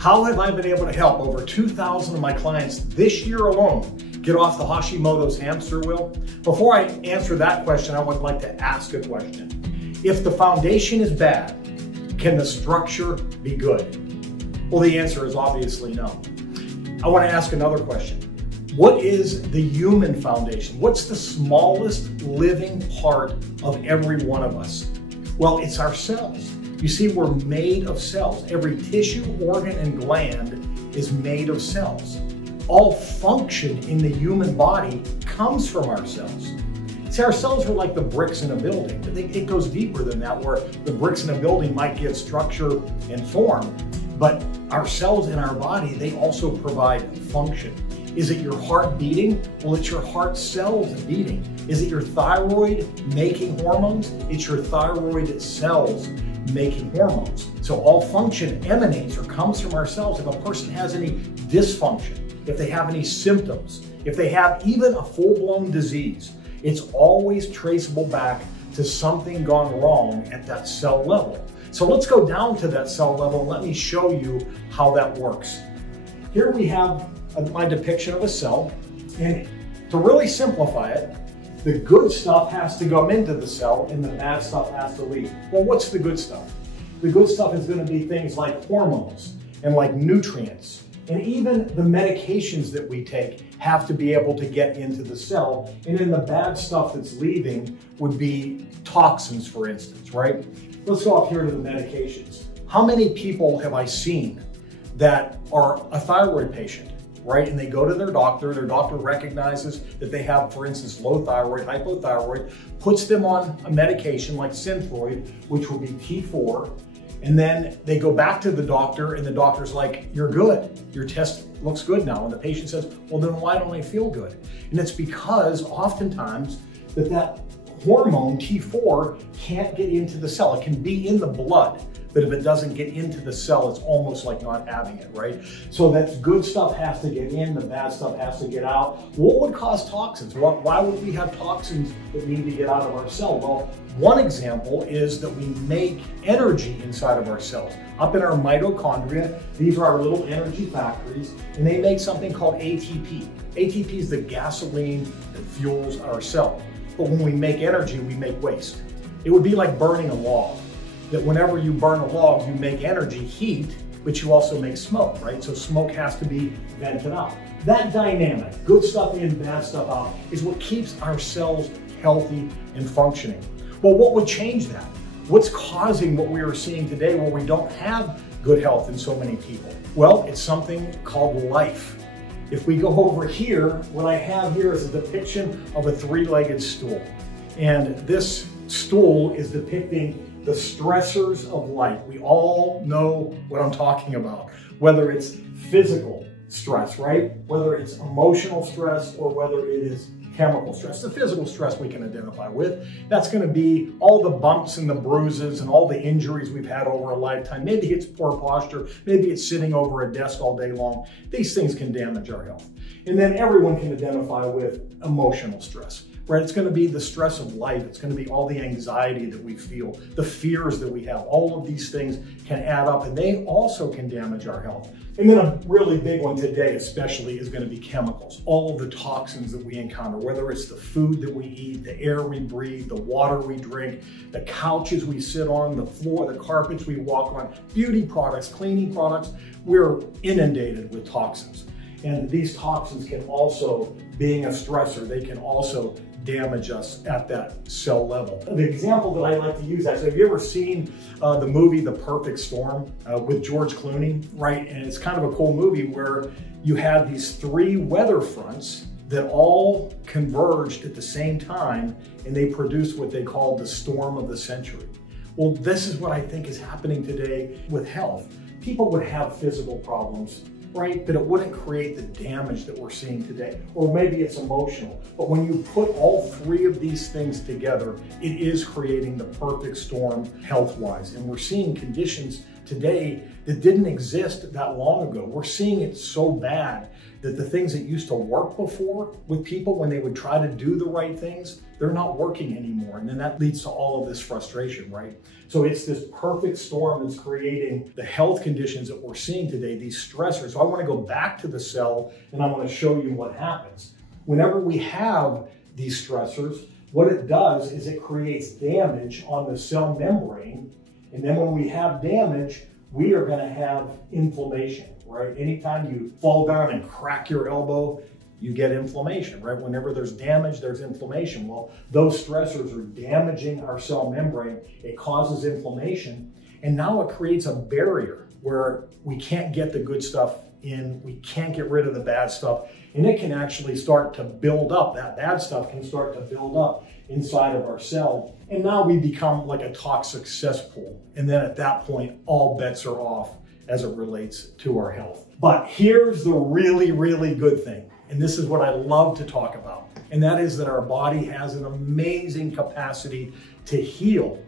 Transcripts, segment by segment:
How have I been able to help over 2,000 of my clients this year alone get off the Hashimoto's hamster wheel? Before I answer that question, I would like to ask a question. If the foundation is bad, can the structure be good? Well, the answer is obviously no. I want to ask another question. What is the human foundation? What's the smallest living part of every one of us? Well, it's our cells. You see, we're made of cells. Every tissue, organ, and gland is made of cells. All function in the human body comes from our cells. See, our cells are like the bricks in a building. It goes deeper than that, where the bricks in a building might give structure and form, but our cells in our body, they also provide function. Is it your heart beating? Well, it's your heart cells beating. Is it your thyroid making hormones? It's your thyroid cells making hormones. So all function emanates or comes from our cells. If a person has any dysfunction, if they have any symptoms, if they have even a full-blown disease, it's always traceable back to something gone wrong at that cell level. So let's go down to that cell level and let me show you how that works. Here we have my depiction of a cell, and to really simplify it, the good stuff has to go into the cell and the bad stuff has to leave. Well, what's the good stuff? The good stuff is going to be things like hormones and like nutrients, and even the medications that we take have to be able to get into the cell. And then the bad stuff that's leaving would be toxins, for instance, right? Let's go up here to the medications. How many people have I seen that are a thyroid patient, right? And they go to their doctor recognizes that they have, for instance, low thyroid, hypothyroid, puts them on a medication like Synthroid, which will be T4, and then they go back to the doctor and the doctor's like, you're good, your test looks good now. And the patient says, well, then why don't I feel good? And it's because oftentimes that hormone T4 can't get into the cell. It can be in the blood, but if it doesn't get into the cell, it's almost like not having it, right? So that good stuff has to get in, the bad stuff has to get out. What would cause toxins? Why would we have toxins that need to get out of our cell? Well, one example is that we make energy inside of our cells. Up in our mitochondria, these are our little energy factories, and they make something called ATP. ATP is the gasoline that fuels our cell. But when we make energy, we make waste. It would be like burning a log. That whenever you burn a log, you make energy, heat, but you also make smoke, right? So smoke has to be vented out. That dynamic, good stuff in, bad stuff out, is what keeps our cells healthy and functioning. Well, what would change that? What's causing what we are seeing today where we don't have good health in so many people? Well, it's something called life. If we go over here, what I have here is a depiction of a three-legged stool. And this stool is depicting the stressors of life. We all know what I'm talking about, whether it's physical stress, right? Whether it's emotional stress or whether it is chemical stress. The physical stress we can identify with. That's going to be all the bumps and the bruises and all the injuries we've had over a lifetime. Maybe it's poor posture. Maybe it's sitting over a desk all day long. These things can damage our health. And then everyone can identify with emotional stress. Right? It's going to be the stress of life. It's going to be all the anxiety that we feel, the fears that we have. All of these things can add up and they also can damage our health. And then a really big one today especially is going to be chemicals. All of the toxins that we encounter, whether it's the food that we eat, the air we breathe, the water we drink, the couches we sit on, the floor, the carpets we walk on, beauty products, cleaning products, we're inundated with toxins. And these toxins can also, being a stressor, they can also damage us at that cell level. The example that I like to use, actually, have you ever seen the movie The Perfect Storm with George Clooney, right? And it's kind of a cool movie where you have these three weather fronts that all converged at the same time and they produced what they call the storm of the century. Well, this is what I think is happening today with health. People would have physical problems, right? But it wouldn't create the damage that we're seeing today. Or maybe it's emotional. But when you put all three of these things together, it is creating the perfect storm health-wise. And we're seeing conditions today that didn't exist that long ago. We're seeing it so bad that the things that used to work before with people when they would try to do the right things, they're not working anymore. And then that leads to all of this frustration, right? So it's this perfect storm that's creating the health conditions that we're seeing today, these stressors. So I want to go back to the cell and I want to show you what happens. Whenever we have these stressors, what it does is it creates damage on the cell membrane. And then when we have damage, we are going to have inflammation, right? Anytime you fall down and crack your elbow, you get inflammation, right? Whenever there's damage, there's inflammation. Well, those stressors are damaging our cell membrane. It causes inflammation. And now it creates a barrier where we can't get the good stuff in. We can't get rid of the bad stuff. And it can actually start to build up. That bad stuff can start to build up inside of our cell. And now we become like a toxic cesspool. And then at that point, all bets are off as it relates to our health. But here's the really, really good thing. And this is what I love to talk about. And that is that our body has an amazing capacity to heal.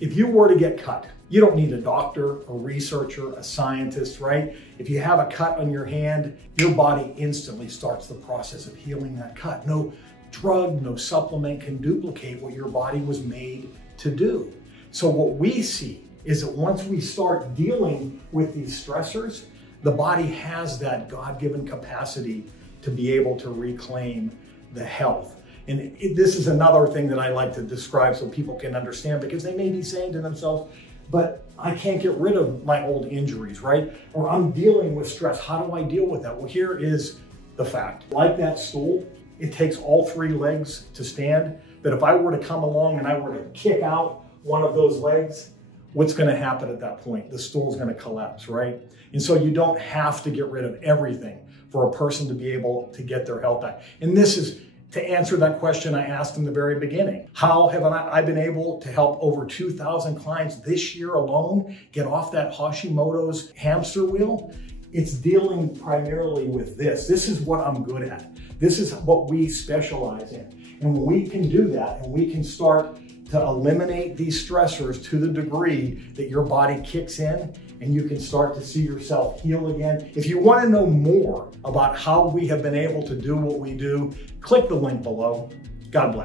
If you were to get cut, you don't need a doctor, a researcher, a scientist, right? If you have a cut on your hand, your body instantly starts the process of healing that cut. No drug, no supplement can duplicate what your body was made to do. So what we see is that once we start dealing with these stressors, the body has that God-given capacity to be able to reclaim the health. And this is another thing that I like to describe so people can understand, because they may be saying to themselves, but I can't get rid of my old injuries, right? Or I'm dealing with stress. How do I deal with that? Well, here is the fact. Like that stool, it takes all three legs to stand. But if I were to come along and I were to kick out one of those legs, what's going to happen at that point? The stool's going to collapse, right? And so you don't have to get rid of everything for a person to be able to get their health back. And this is to answer that question I asked in the very beginning. How have I been able to help over 2,000 clients this year alone get off that Hashimoto's hamster wheel? It's dealing primarily with this. This is what I'm good at. This is what we specialize in. And when we can do that and we can start to eliminate these stressors to the degree that your body kicks in and you can start to see yourself heal again. If you want to know more about how we have been able to do what we do, click the link below. God bless.